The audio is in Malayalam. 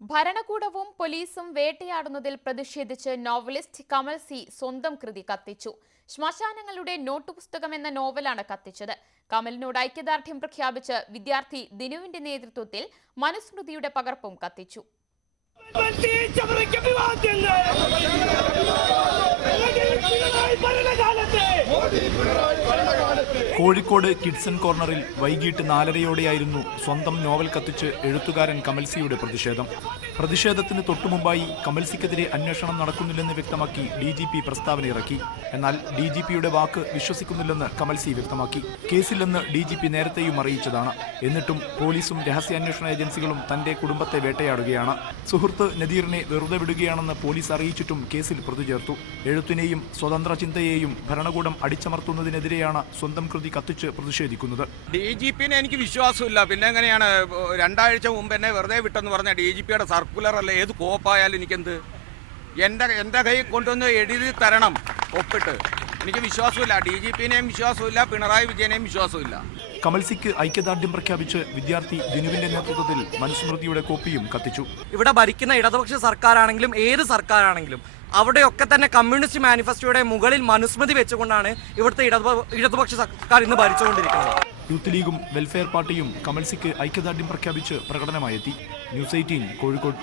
ഭരണകൂടവും പോലീസും വേട്ടയാടുന്നതിൽ പ്രതിഷേധിച്ച് നോവലിസ്റ്റ് കമൽ സി സ്വന്തം കൃതി കത്തിച്ചു. ശ്മശാനങ്ങളുടെ നോട്ടുപുസ്തകം എന്ന നോവലാണ് കത്തിച്ചത്. കമലിനോട് ഐക്യദാർഢ്യം പ്രഖ്യാപിച്ച് വിദ്യാർത്ഥി ദിനുവിന്റെ നേതൃത്വത്തിൽ മനുസ്മൃതിയുടെ പകർപ്പും കത്തിച്ചു. കോഴിക്കോട് കിഡ്സൺ കോർണറിൽ വൈകിട്ട് 4:30യോടെയായിരുന്നു സ്വന്തം നോവൽ കത്തിച്ച് എഴുത്തുകാരൻ കമൽസിയുടെ പ്രതിഷേധം. പ്രതിഷേധത്തിന് തൊട്ടുമുമ്പായി കമൽസിക്കെതിരെ അന്വേഷണം നടക്കുന്നില്ലെന്ന് വ്യക്തമാക്കി DGP പ്രസ്താവന ഇറക്കി. എന്നാൽ DGPയുടെ വാക്ക് വിശ്വസിക്കുന്നില്ലെന്ന് കമൽസി വ്യക്തമാക്കി. കേസില്ലെന്ന് DGP നേരത്തെയും അറിയിച്ചതാണ്. എന്നിട്ടും പോലീസും രഹസ്യാന്വേഷണ ഏജൻസികളും തന്റെ കുടുംബത്തെ വേട്ടയാടുകയാണ്. സുഹൃത്ത് നദീറിനെ വെറുതെ വിടുകയാണെന്ന് പോലീസ് അറിയിച്ചിട്ടും കേസിൽ പ്രതി ചേർത്തു. എഴുത്തിനെയും സ്വതന്ത്ര ചിന്തയെയും ഭരണകൂടം അടിച്ചമർത്തുന്നതിനെതിരെയാണ് സ്വന്തം കൃതി കത്തിച്ച് പ്രതിഷേധിക്കുന്നത്. DGPനെ എനിക്ക് വിശ്വാസമില്ല. പിന്നെ എങ്ങനെയാണ് 2 ആഴ്ച മുമ്പ് എന്നെ വെറുതെ വിട്ടെന്ന് പറഞ്ഞ DGPയുടെ സർക്കുലർ അല്ല. ഏത് കോപ്പായാലും എനിക്കെന്ത് എൻ്റെ കൈ കൊണ്ടുവന്ന് എഴുതി തരണം ഒപ്പിട്ട്. എനിക്ക് വിശ്വാസമില്ല. DGPനെയും വിശ്വാസമില്ല, പിണറായി വിജയനെയും വിശ്വാസമില്ല. കമൽസിക്ക് ഐക്യദാർഢ്യം പ്രഖ്യാപിച്ച് വിദ്യാർത്ഥി ദിനുവിന്റെ നേതൃത്വത്തിൽ മനുസ്മൃതിയുടെ കോപ്പിയും കത്തിച്ചു. ഇവിടെ ഭരിക്കുന്ന ഇടതുപക്ഷ സർക്കാരാണെങ്കിലും ഏത് സർക്കാരാണെങ്കിലും അവിടെയൊക്കെ തന്നെ കമ്മ്യൂണിസ്റ്റ് മാനിഫെസ്റ്റോയുടെ മുകളിൽ മനുസ്മൃതി വെച്ചുകൊണ്ടാണ് ഇവിടുത്തെ ഇടതുപക്ഷ സർക്കാർ ഇന്ന് ഭരിച്ചുകൊണ്ടിരിക്കുന്നത്. യൂത്ത് ലീഗും വെൽഫെയർ പാർട്ടിയും കമൽസിക്ക് ഐക്യദാർഢ്യം പ്രഖ്യാപിച്ച് പ്രകടനമായെത്തി. ന്യൂസ് 18 കോഴിക്കോട്.